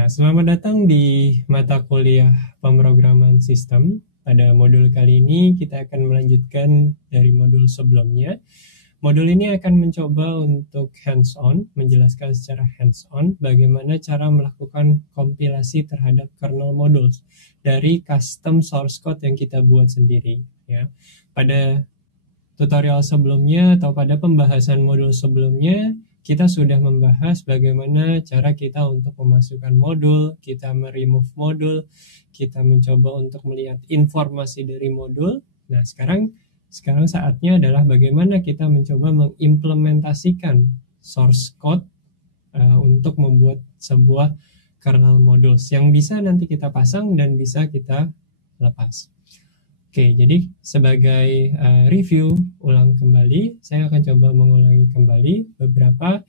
Ya, selamat datang di mata kuliah pemrograman sistem. Pada modul kali ini kita akan melanjutkan dari modul sebelumnya. Modul ini akan mencoba untuk hands-on, menjelaskan secara hands-on bagaimana cara melakukan kompilasi terhadap kernel modules dari custom source code yang kita buat sendiri. Ya, pada tutorial sebelumnya atau pada pembahasan modul sebelumnya, kita sudah membahas bagaimana cara kita untuk memasukkan modul, kita meremove modul, kita mencoba untuk melihat informasi dari modul. Nah, sekarang saatnya adalah bagaimana kita mencoba mengimplementasikan source code untuk membuat sebuah kernel modules yang bisa nanti kita pasang dan bisa kita lepas. Oke, jadi sebagai review ulang kembali, saya akan coba mengulangi kembali beberapa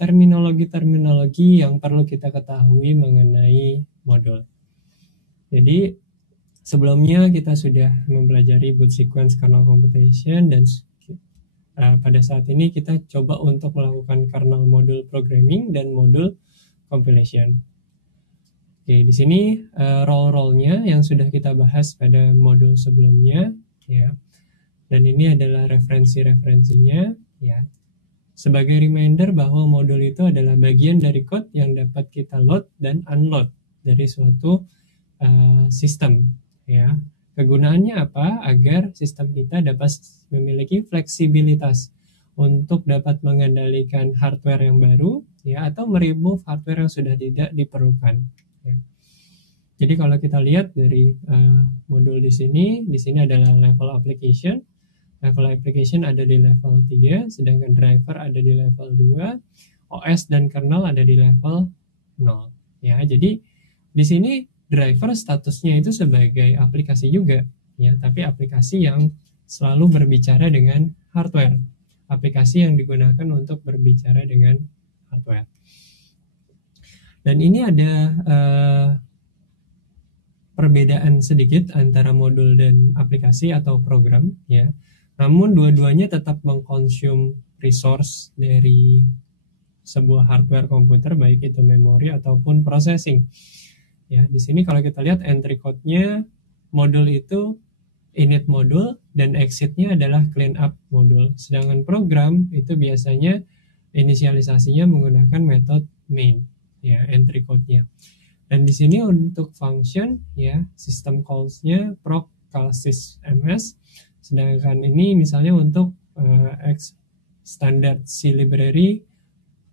terminologi-terminologi yang perlu kita ketahui mengenai modul. Jadi sebelumnya kita sudah mempelajari boot sequence kernel computation dan pada saat ini kita coba untuk melakukan kernel module programming dan modul compilation. Oke, di sini role-role-nya yang sudah kita bahas pada modul sebelumnya, ya. Dan ini adalah referensi-referensinya, ya. Sebagai reminder bahwa modul itu adalah bagian dari code yang dapat kita load dan unload dari suatu sistem, ya. Kegunaannya apa? Agar sistem kita dapat memiliki fleksibilitas untuk dapat mengendalikan hardware yang baru, ya, atau meremove hardware yang sudah tidak diperlukan. Ya. Jadi kalau kita lihat dari modul di sini adalah level application. Level application ada di level 3, sedangkan driver ada di level 2, OS dan kernel ada di level 0. Ya, jadi di sini driver statusnya itu sebagai aplikasi juga, ya, tapi aplikasi yang selalu berbicara dengan hardware. Aplikasi yang digunakan untuk berbicara dengan hardware. Dan ini ada perbedaan sedikit antara modul dan aplikasi atau program, ya. Namun dua-duanya tetap mengkonsum resource dari sebuah hardware komputer, baik itu memori ataupun processing. Ya, di sini kalau kita lihat entry code-nya, modul itu init modul dan exit-nya adalah clean up modul. Sedangkan program itu biasanya inisialisasinya menggunakan metode main, ya, entry code-nya. Dan di sini untuk function, ya, system calls-nya proc calsys ms. Sedangkan ini misalnya untuk standard C library,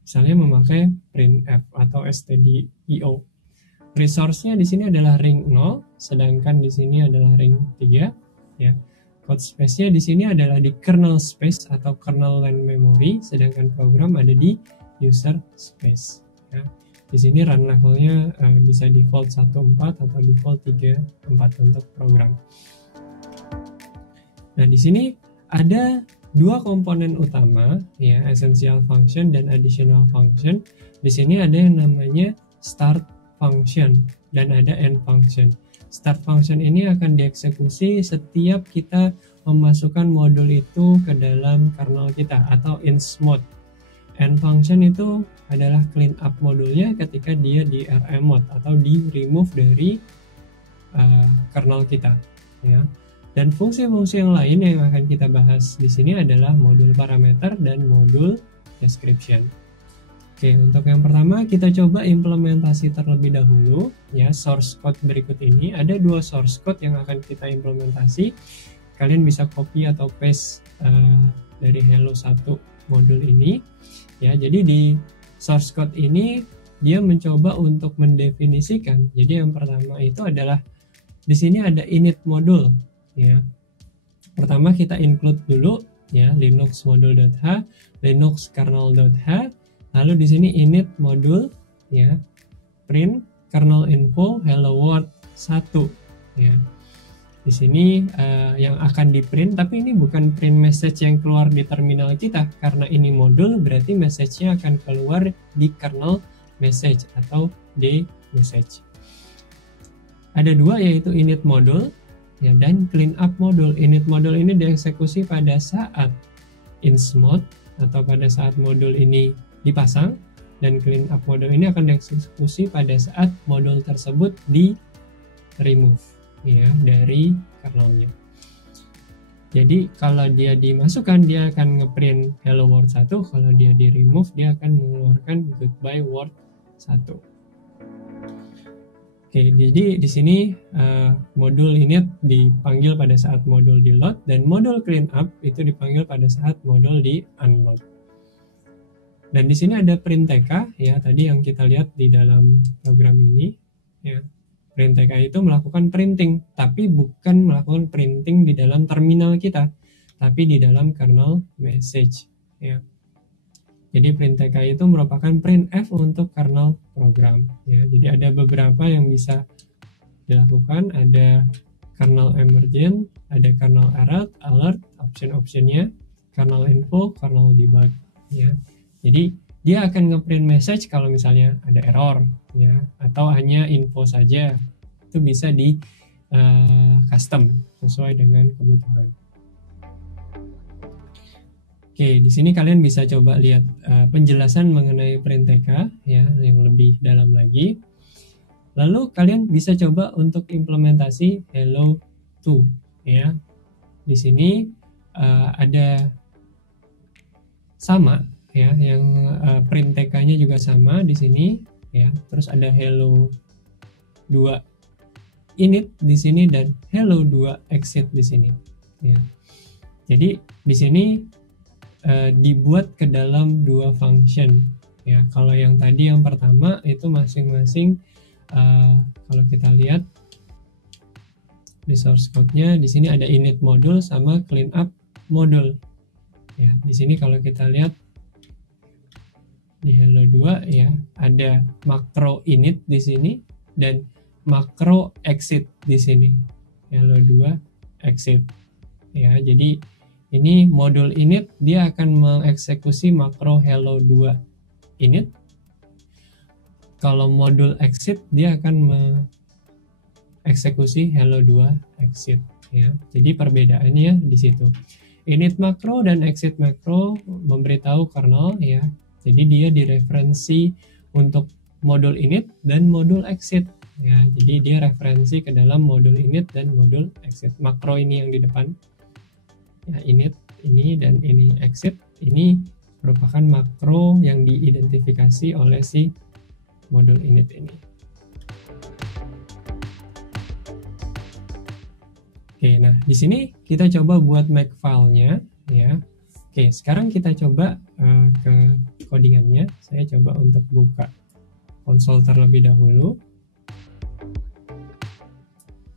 misalnya memakai printf atau stdio. Resource-nya di sini adalah ring 0, sedangkan di sini adalah ring 3, ya. Code space-nya di sini adalah di kernel space atau kernel line memory, sedangkan program ada di user space, ya. Di sini run levelnya bisa default 1.4 atau default 3.4 untuk program. Nah, di sini ada dua komponen utama, ya, essential function dan additional function. Di sini ada yang namanya start function dan ada end function. Start function ini akan dieksekusi setiap kita memasukkan modul itu ke dalam kernel kita atau ins mode. End function itu adalah clean up modulnya ketika dia di RM mode atau di remove dari kernel kita, ya. Dan fungsi-fungsi yang lain yang akan kita bahas di sini adalah modul parameter dan modul description. Oke, untuk yang pertama kita coba implementasi terlebih dahulu, ya, source code berikut ini. Ada dua source code yang akan kita implementasi. Kalian bisa copy atau paste dari Hello 1 modul ini, ya. Jadi di source code ini dia mencoba untuk mendefinisikan. Jadi yang pertama itu adalah di sini ada init modul, ya. Pertama kita include dulu, ya, linux module.h, linux kernel.h. Lalu di sini init modul, ya, print kernel info hello world 1, ya. Di sini yang akan di print, tapi ini bukan print message yang keluar di terminal kita, karena ini modul berarti message-nya akan keluar di kernel message atau d message. Ada dua, yaitu init modul, ya, dan clean up modul. Init modul ini dieksekusi pada saat ins mode atau pada saat modul ini dipasang, dan cleanup modul ini akan dieksekusi pada saat modul tersebut di remove ya dari kernelnya. Jadi kalau dia dimasukkan dia akan ngeprint hello world 1, kalau dia di remove dia akan mengeluarkan goodbye world 1. Oke, jadi di sini modul init dipanggil pada saat modul di load dan modul cleanup itu dipanggil pada saat modul di unload. Dan di sini ada print TK ya, tadi yang kita lihat di dalam program ini ya. Print TK itu melakukan printing, tapi bukan melakukan printing di dalam terminal kita, tapi di dalam kernel message ya. Jadi print TK itu merupakan printf untuk kernel program ya. Jadi ada beberapa yang bisa dilakukan, ada kernel emergent, ada kernel alert, option-optionnya, kernel info, kernel debug ya. Jadi dia akan ngeprint message kalau misalnya ada error ya, atau hanya info saja. Itu bisa di custom sesuai dengan kebutuhan. Oke, di sini kalian bisa coba lihat penjelasan mengenai print TK ya yang lebih dalam lagi. Lalu kalian bisa coba untuk implementasi hello to ya. Di sini ada sama ya, yang print TK-nya juga sama di sini ya. Terus ada hello 2 init di sini dan hello 2 exit di sini ya. Jadi di sini dibuat ke dalam 2 function ya. Kalau yang tadi yang pertama itu masing-masing kalau kita lihat di source code-nya di sini ada init modul sama cleanup modul ya. Di sini kalau kita lihat di hello 2 ya, ada makro init di sini dan makro exit di sini. Hello 2 exit. Ya, jadi ini modul init dia akan mengeksekusi makro hello 2 init. Kalau modul exit dia akan mengeksekusi hello 2 exit ya. Jadi perbedaannya di situ. Init makro dan exit makro memberitahu kernel ya. Jadi dia direferensi untuk modul init dan modul exit ya. Jadi dia referensi ke dalam modul init dan modul exit. Makro ini yang di depan ya, init ini dan ini exit ini merupakan makro yang diidentifikasi oleh si modul init ini. Oke, nah di sini kita coba buat makefile-nya ya. Oke, sekarang kita coba ke codingannya. Saya coba untuk buka konsol terlebih dahulu.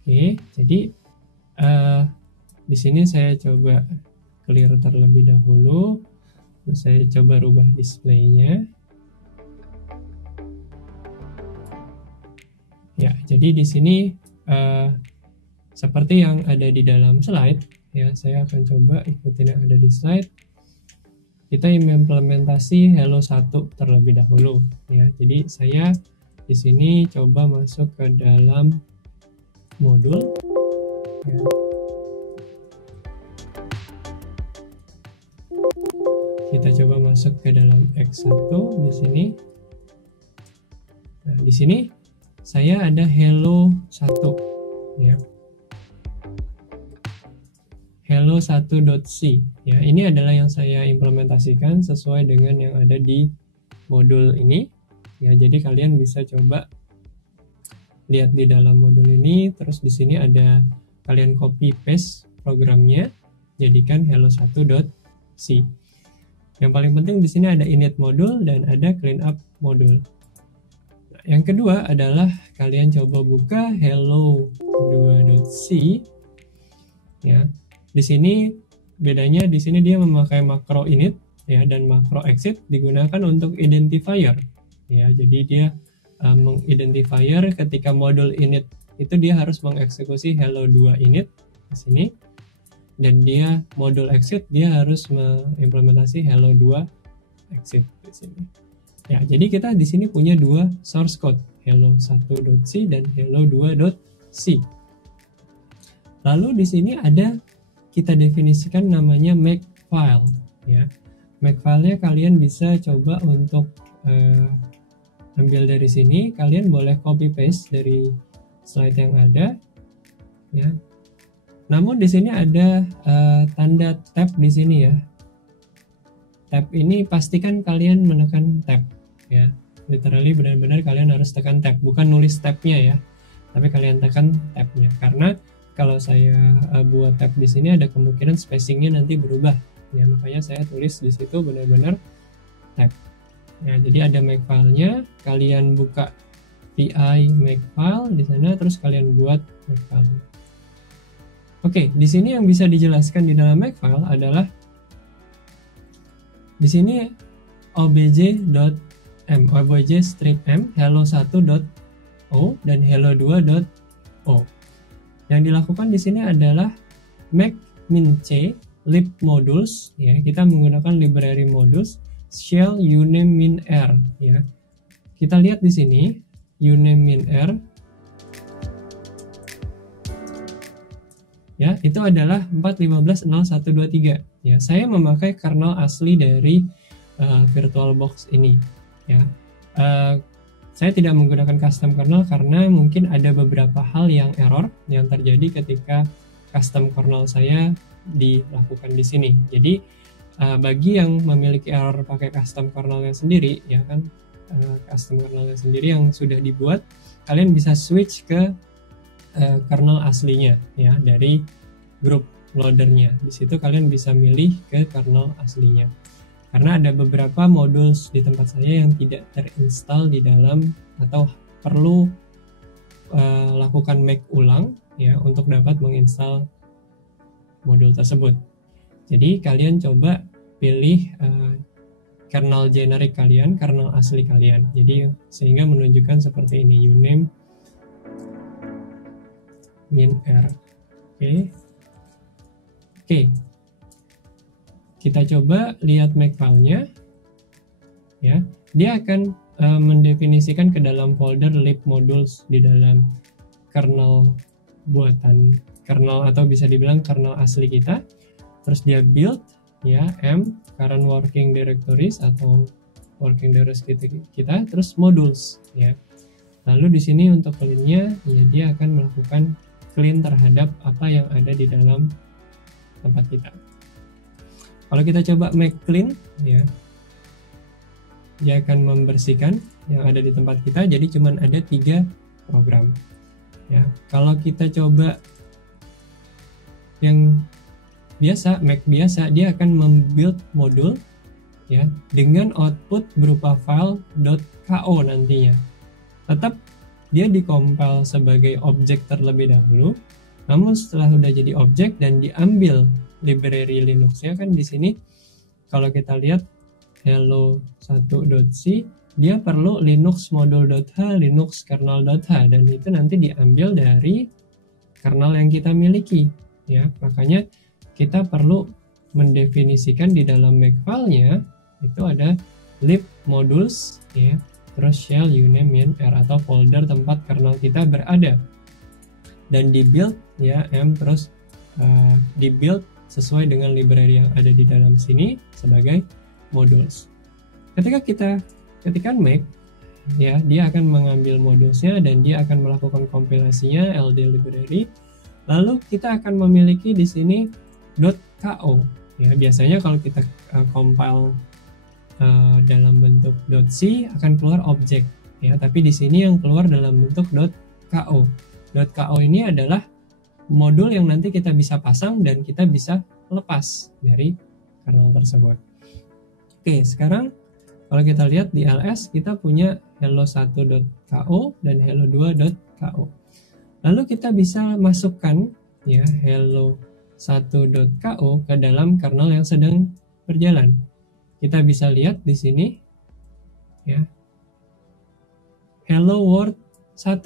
Oke, jadi di sini saya coba clear terlebih dahulu. Terus saya coba rubah displaynya. Ya, jadi di sini seperti yang ada di dalam slide ya, saya akan coba ikutin yang ada di slide. Kita implementasi hello 1 terlebih dahulu ya. Jadi saya di sini coba masuk ke dalam modul ya. Kita coba masuk ke dalam X1 di sini. Nah, di sini saya ada hello 1 ya. Hello 1.c ya, ini adalah yang saya implementasikan sesuai dengan yang ada di modul ini ya. Jadi kalian bisa coba lihat di dalam modul ini, terus di sini ada kalian copy paste programnya, jadikan hello 1.c. Yang paling penting di sini ada init modul dan ada cleanup modul. Nah, yang kedua adalah kalian coba buka hello 2.c ya. Di sini bedanya, di sini dia memakai makro init ya, dan makro exit digunakan untuk identifier ya. Jadi dia mengidentifier ketika modul init itu dia harus mengeksekusi hello 2 init di sini, dan dia modul exit dia harus mengimplementasi hello 2 exit di sini. Ya, jadi kita di sini punya 2 source code, hello 1.c dan hello 2.c. Lalu di sini ada kita definisikan namanya makefile ya. Makefile-nya kalian bisa coba untuk ambil dari sini, kalian boleh copy paste dari slide yang ada, ya. Namun di sini ada tanda tab di sini ya. Tab ini pastikan kalian menekan tab, ya. Literally benar-benar kalian harus tekan tab, bukan nulis tabnya ya, tapi kalian tekan tabnya. Karena kalau saya buat tab di sini ada kemungkinan spacingnya nanti berubah, ya. Makanya saya tulis di situ benar-benar tab. Ya, jadi ada makefile-nya, kalian buka VI makefile di sana, terus kalian buat makefile. Oke, di sini yang bisa dijelaskan di dalam makefile adalah di sini obj.m, obj strip m, hello1.o dan hello2.o. Yang dilakukan di sini adalah make min c lib modules, ya. Kita menggunakan library modules shell uname min r, ya. Kita lihat di sini uname min r, ya, itu adalah 4.15.0123, ya. Saya memakai kernel asli dari VirtualBox ini, ya. Saya tidak menggunakan custom kernel karena mungkin ada beberapa hal yang error yang terjadi ketika custom kernel saya dilakukan di sini. Jadi bagi yang memiliki error pakai custom kernelnya sendiri, ya kan, custom kernelnya sendiri yang sudah dibuat, kalian bisa switch ke kernel aslinya, ya, dari grup loadernya. Di situ kalian bisa milih ke kernel aslinya. Karena ada beberapa modul di tempat saya yang tidak terinstall di dalam atau perlu lakukan make ulang, ya, untuk dapat menginstal modul tersebut. Jadi kalian coba pilih kernel generik kalian, kernel asli kalian. Jadi sehingga menunjukkan seperti ini, uname min r. Oke. Kita coba lihat makefile-nya, ya. Dia akan mendefinisikan ke dalam folder lib modules di dalam kernel buatan, kernel atau bisa dibilang kernel asli kita. Terus dia build, ya, m current working directories atau working directories kita, terus modules, ya. Lalu di sini untuk clean-nya, ya, dia akan melakukan clean terhadap apa yang ada di dalam tempat kita. Kalau kita coba make clean, ya, dia akan membersihkan yang ada di tempat kita. Jadi cuman ada 3 program, ya. Kalau kita coba yang biasa, make biasa, dia akan membuild modul, ya, dengan output berupa file .ko nantinya. Tetap dia dikompil sebagai objek terlebih dahulu, namun setelah udah jadi objek dan diambil library Linux-nya, kan di sini kalau kita lihat hello1.c, dia perlu linux module.h, linux kernel.h, dan itu nanti diambil dari kernel yang kita miliki, ya. Makanya kita perlu mendefinisikan di dalam makefile-nya itu ada lib modules, ya, terus shell uname min r atau folder tempat kernel kita berada, dan di build, ya, m terus di build sesuai dengan library yang ada di dalam sini sebagai modules. Ketika kita ketikkan make, ya, dia akan mengambil modulesnya dan dia akan melakukan kompilasinya ld library. Lalu kita akan memiliki di sini .ko, ya. Biasanya kalau kita compile dalam bentuk .c akan keluar objek, ya, tapi di sini yang keluar dalam bentuk .ko. .ko ini adalah modul yang nanti kita bisa pasang dan kita bisa lepas dari kernel tersebut. Oke, sekarang kalau kita lihat di ls, kita punya hello1.ko dan hello2.ko. Lalu kita bisa masukkan, ya, hello1.ko ke dalam kernel yang sedang berjalan. Kita bisa lihat di sini, ya, hello world 1,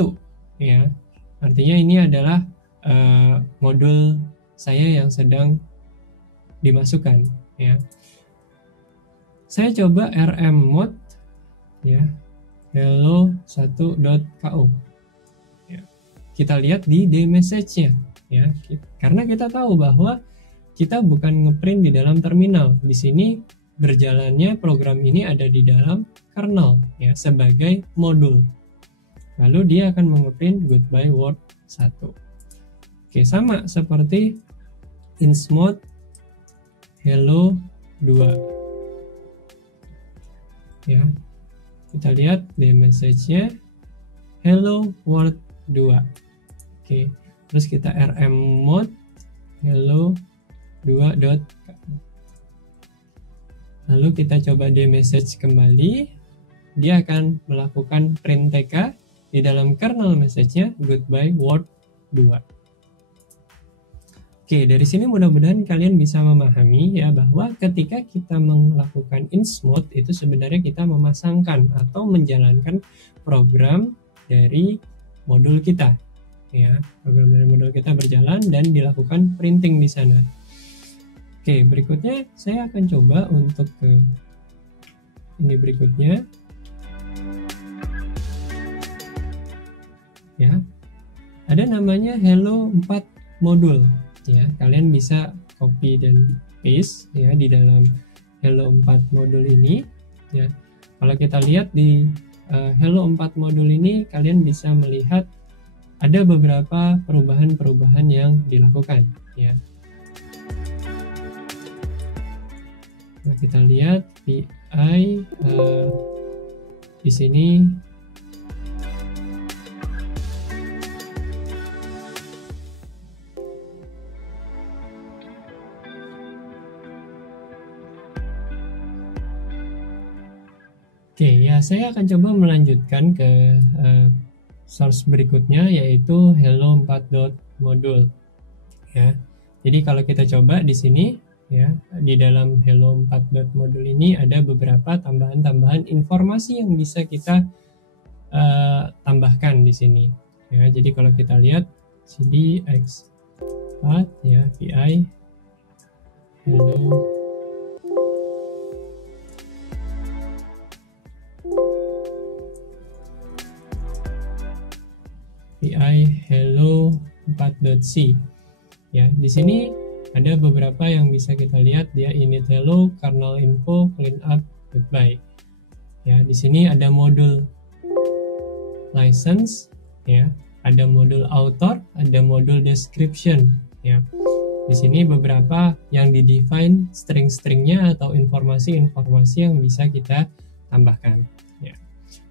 ya. Artinya ini adalah modul saya yang sedang dimasukkan, ya. Saya coba rm mode, ya, hello1.ko, ya. Kita lihat di dmessage-nya, ya, karena kita tahu bahwa kita bukan ngeprint di dalam terminal. Di sini berjalannya program ini ada di dalam kernel ya sebagai modul. Lalu dia akan mengeprint goodbye world 1. Oke, sama seperti insmode hello 2. Ya. Kita lihat di message-nya hello world 2. Oke, terus kita rm mode hello 2. Lalu kita coba di message kembali, dia akan melakukan print tk di dalam kernel message-nya goodbye world 2. Oke, dari sini mudah-mudahan kalian bisa memahami ya bahwa ketika kita melakukan insmode itu sebenarnya kita memasangkan atau menjalankan program dari modul kita. Ya, program dari modul kita berjalan dan dilakukan printing di sana. Oke, berikutnya saya akan coba untuk ke ini berikutnya. Ya. Ada namanya hello 4 modul. Ya, kalian bisa copy dan paste ya di dalam hello 4 modul ini ya. Kalau kita lihat di hello 4 modul ini kalian bisa melihat ada beberapa perubahan-perubahan yang dilakukan ya. Nah, kita lihat PI di sini Oke, ya saya akan coba melanjutkan ke source berikutnya yaitu hello 4.module ya. Jadi kalau kita coba di sini ya, di dalam hello 4.module ini ada beberapa tambahan-tambahan informasi yang bisa kita tambahkan di sini ya. Jadi kalau kita lihat cd x4 ya vi hello hello 4.c ya. Di sini ada beberapa yang bisa kita lihat, dia init hello, kernel info, clean up, goodbye ya. Di sini ada modul license ya, ada modul author, ada modul description ya. Di sini beberapa yang di define string-stringnya atau informasi-informasi yang bisa kita tambahkan ya.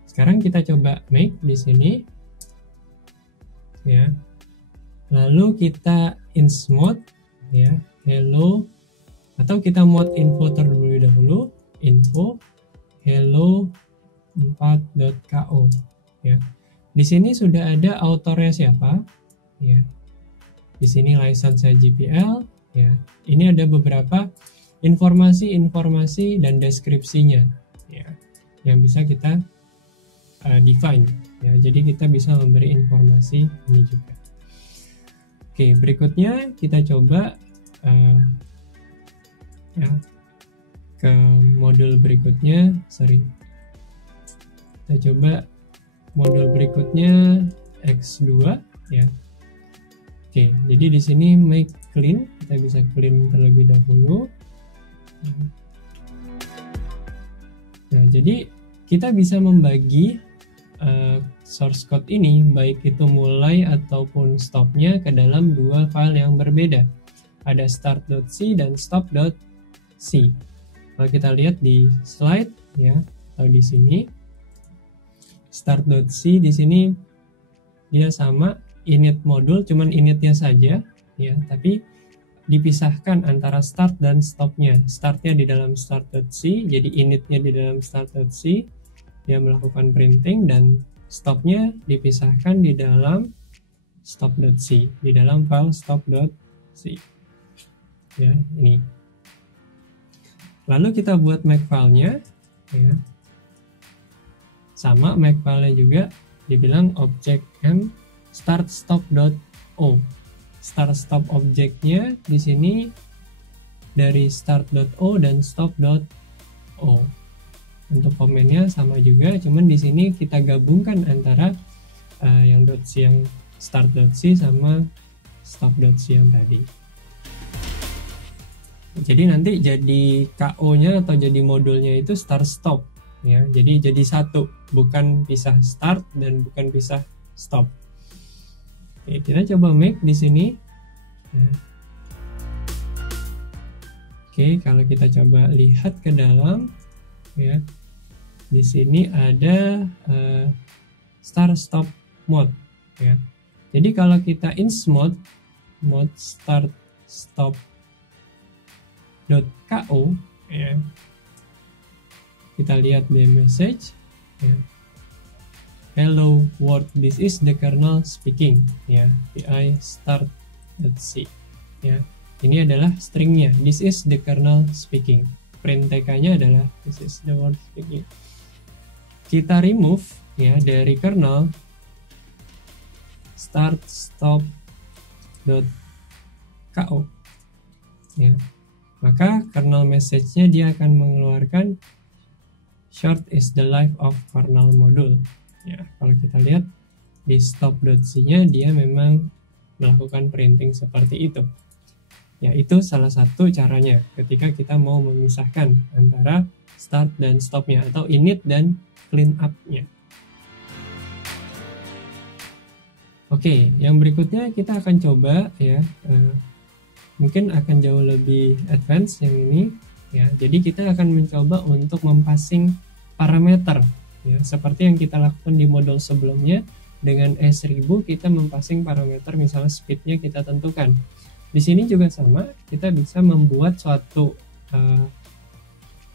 Sekarang kita coba make di sini ya. Lalu kita insmode ya hello, atau kita mode info terlebih dahulu, info hello 4.ko ya. Di sini sudah ada autornya siapa ya. Di sini license GPL ya. Ini ada beberapa informasi dan deskripsinya ya yang bisa kita define ya. Jadi kita bisa memberi informasi ini juga. Oke, berikutnya kita coba ya ke modul berikutnya. Kita coba modul berikutnya x2 ya. Oke, jadi di sini make clean, kita bisa clean terlebih dahulu. Nah, jadi kita bisa membagi source code ini, baik itu mulai ataupun stopnya, ke dalam dua file yang berbeda. Ada start.c dan stop.c. Kalau kita lihat di slide ya, atau di sini start.c, di sini dia sama init modul, cuman initnya saja ya, tapi dipisahkan antara start dan stopnya. Startnya di dalam start.c, jadi initnya di dalam start.c, dia melakukan printing, dan stopnya dipisahkan di dalam stop.c, di dalam file stop.c ya, ini. Lalu kita buat makefile-nya ya, sama makefile-nya juga dibilang object m start stop.o. Start stop objeknya di sini dari start.o dan stop.o. Untuk komennya sama juga, cuman di sini kita gabungkan antara yang .c yang start.c sama stop.c yang tadi. Jadi nanti jadi KO-nya atau jadi modulnya itu start stop ya. Jadi satu, bukan pisah start dan bukan pisah stop. Oke, kita coba make di sini. Ya. Oke, kalau kita coba lihat ke dalam ya. Di sini ada start stop mode ya. Jadi kalau kita ins mode start stop .ko ya, kita lihat the message ya. Hello world, this is the kernel speaking ya, pi start.c ya. Ini adalah stringnya, this is the kernel speaking. Print tk-nya adalah this is the world speaking. Kita remove ya dari kernel start stop .ko ya. Maka kernel message-nya dia akan mengeluarkan short is the life of kernel module. Ya, kalau kita lihat di stop.c-nya dia memang melakukan printing seperti itu. Ya, itu salah satu caranya ketika kita mau memisahkan antara start dan stop-nya atau init dan clean up-nya. Oke, yang berikutnya kita akan coba ya. Mungkin akan jauh lebih advance yang ini ya. Jadi kita akan mencoba untuk mempassing parameter ya, seperti yang kita lakukan di modul sebelumnya. Dengan E1000 kita mempassing parameter, misalnya speednya kita tentukan. Di sini juga sama, kita bisa membuat suatu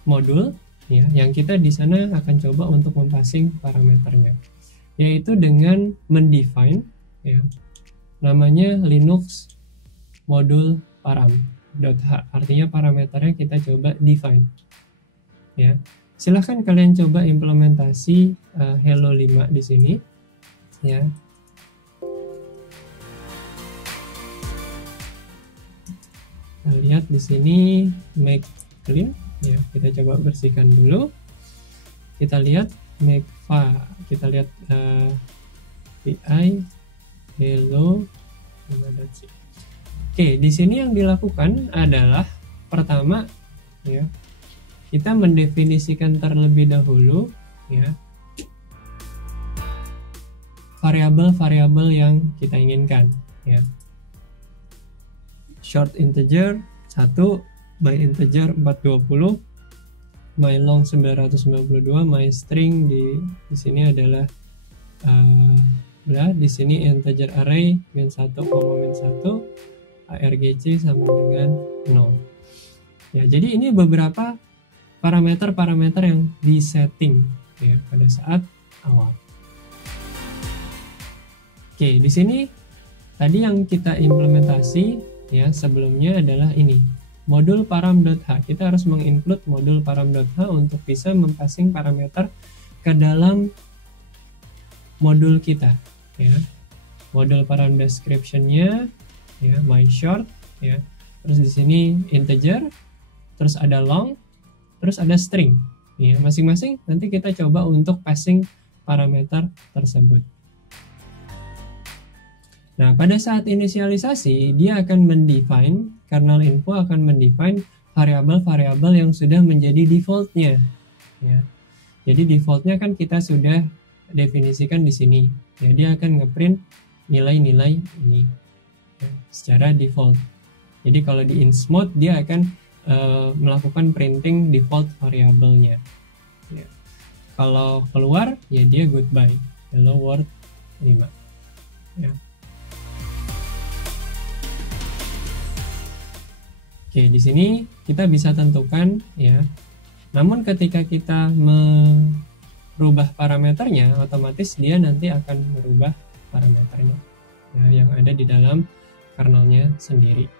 modul ya, yang kita di sana akan coba untuk mempassing parameternya, yaitu dengan mendefine ya, namanya Linux modul param.h, artinya parameternya kita coba define ya. Silahkan kalian coba implementasi Hello 5 di sini ya. Kita lihat di sini make clean ya, kita coba bersihkan dulu. Kita lihat make va, kita lihat pi hello 5.c. Oke, di sini yang dilakukan adalah pertama ya, kita mendefinisikan terlebih dahulu ya variabel-variabel yang kita inginkan ya. Short integer 1, my integer 420, my long 992, my string di sini adalah di sini integer array -1, -1, argc sama dengan 0 ya. Jadi ini beberapa parameter-parameter yang disetting ya pada saat awal. Oke, di sini tadi yang kita implementasi ya sebelumnya adalah ini modul param.h. Kita harus menginclude modul param.h untuk bisa mempassing parameter ke dalam modul kita ya. Modul param description-nya ya, my short ya. Terus di sini integer, terus ada long, terus ada string ya. Masing-masing nanti kita coba untuk passing parameter tersebut. Nah, pada saat inisialisasi dia akan mendefine, kernel info akan mendefine variabel-variabel yang sudah menjadi defaultnya ya. Jadi defaultnya kan kita sudah definisikan di sini ya, dia akan ngeprint nilai-nilai ini ya, secara default. Jadi kalau di ins mode dia akan melakukan printing default variabelnya ya. Kalau keluar ya dia goodbye, hello world 5 ya. Oke, di sini kita bisa tentukan ya. Namun ketika kita merubah parameternya, otomatis dia nanti akan merubah parameternya ya, yang ada di dalam kernelnya sendiri.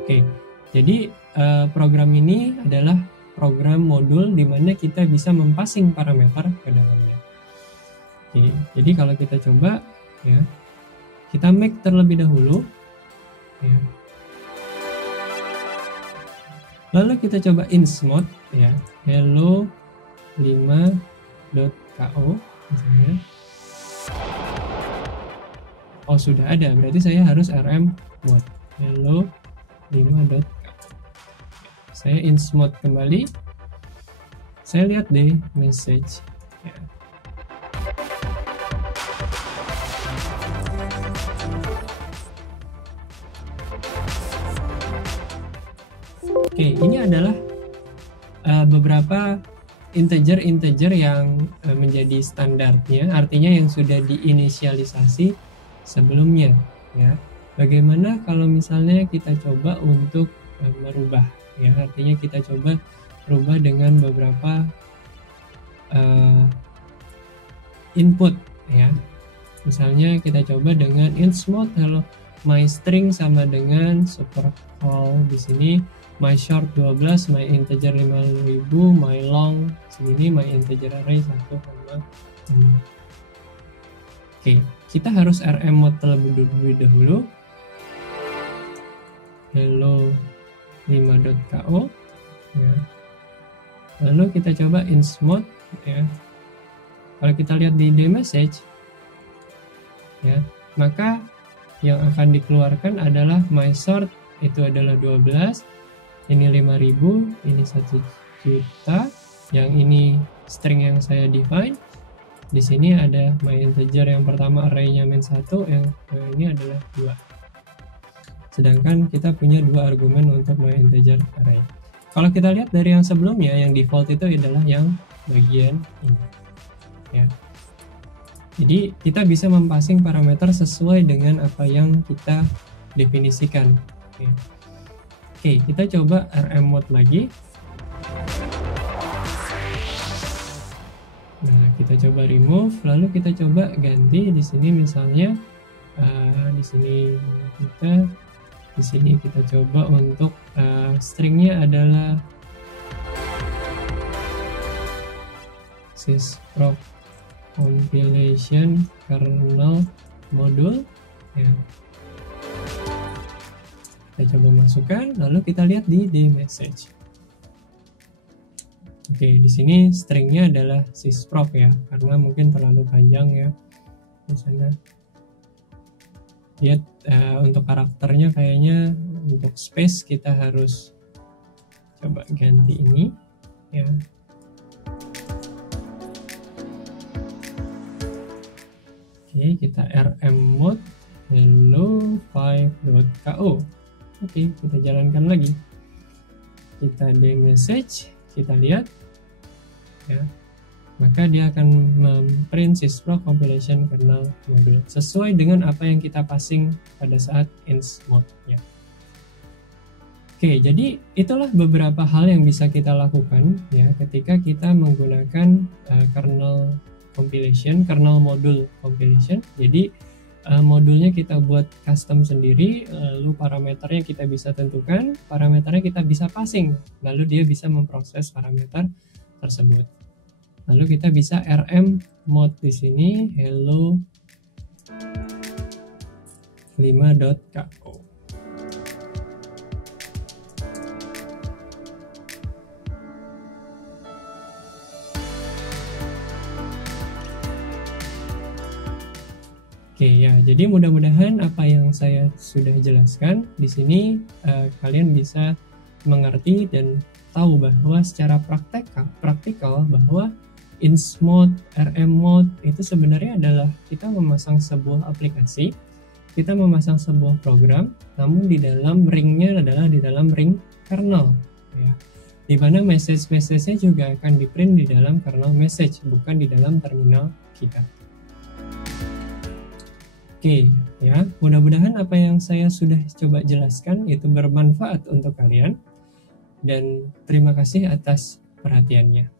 Oke, jadi program ini adalah program modul di mana kita bisa mempassing parameter ke dalamnya. Oke, jadi kalau kita coba ya, kita make terlebih dahulu ya. Lalu kita coba ins mode ya, hello 5.ko misalnya. Oh sudah ada, berarti saya harus rm mode hello 5.ko. saya ins mode kembali, saya lihat deh message ya. Oke, ini adalah beberapa integer yang menjadi standarnya, artinya yang sudah diinisialisasi sebelumnya ya. Bagaimana kalau misalnya kita coba untuk merubah ya, artinya kita coba rubah dengan beberapa input ya. Misalnya kita coba dengan int mode, hello my string sama dengan super call di sini, my short 12, my integer 5000, my long segini, my integer array 1,5. Oke, kita harus rm mode terlebih dahulu. Hello 5.ko ya. Lalu kita coba int mode ya. Kalau kita lihat di message ya, maka yang akan dikeluarkan adalah my sort itu adalah 12, ini 5000, ini 1 juta, yang ini string yang saya define. Di sini ada my integer yang pertama array-nya -1, yang ini adalah 2. Sedangkan kita punya 2 argumen untuk my integer array. Kalau kita lihat dari yang sebelumnya, yang default itu adalah yang bagian ini ya. Jadi kita bisa mempassing parameter sesuai dengan apa yang kita definisikan. Oke, kita coba rm mode lagi. Nah, kita coba remove, lalu kita coba ganti di sini misalnya di sini kita coba untuk stringnya adalah sysproc compilation kernel module ya. Kita coba masukkan, lalu kita lihat di message. Oke, di sini stringnya adalah sysproc ya, karena mungkin terlalu panjang ya di sana. Lihat untuk karakternya kayaknya untuk space kita harus coba ganti ini ya. Oke, kita rm mode hello 5.ko. Oke, kita jalankan lagi. Kita message, kita lihat ya. Maka dia akan memprint sysproc compilation kernel module sesuai dengan apa yang kita passing pada saat int mode ya. Oke, jadi itulah beberapa hal yang bisa kita lakukan ya ketika kita menggunakan kernel compilation, kernel module compilation. Jadi modulnya kita buat custom sendiri, lalu parameternya kita bisa tentukan, parameternya kita bisa passing, lalu dia bisa memproses parameter tersebut. Lalu kita bisa rm mode di sini hello 5.ko. Oke ya, jadi mudah-mudahan apa yang saya sudah jelaskan di sini kalian bisa mengerti dan tahu bahwa secara praktikal bahwa int mode, rm mode itu sebenarnya adalah kita memasang sebuah aplikasi, kita memasang sebuah program, namun di dalam ringnya adalah di dalam ring kernel ya. Di mana message-nya juga akan di-print di dalam kernel message, bukan di dalam terminal kita. Oke ya, mudah-mudahan apa yang saya sudah coba jelaskan itu bermanfaat untuk kalian, dan terima kasih atas perhatiannya.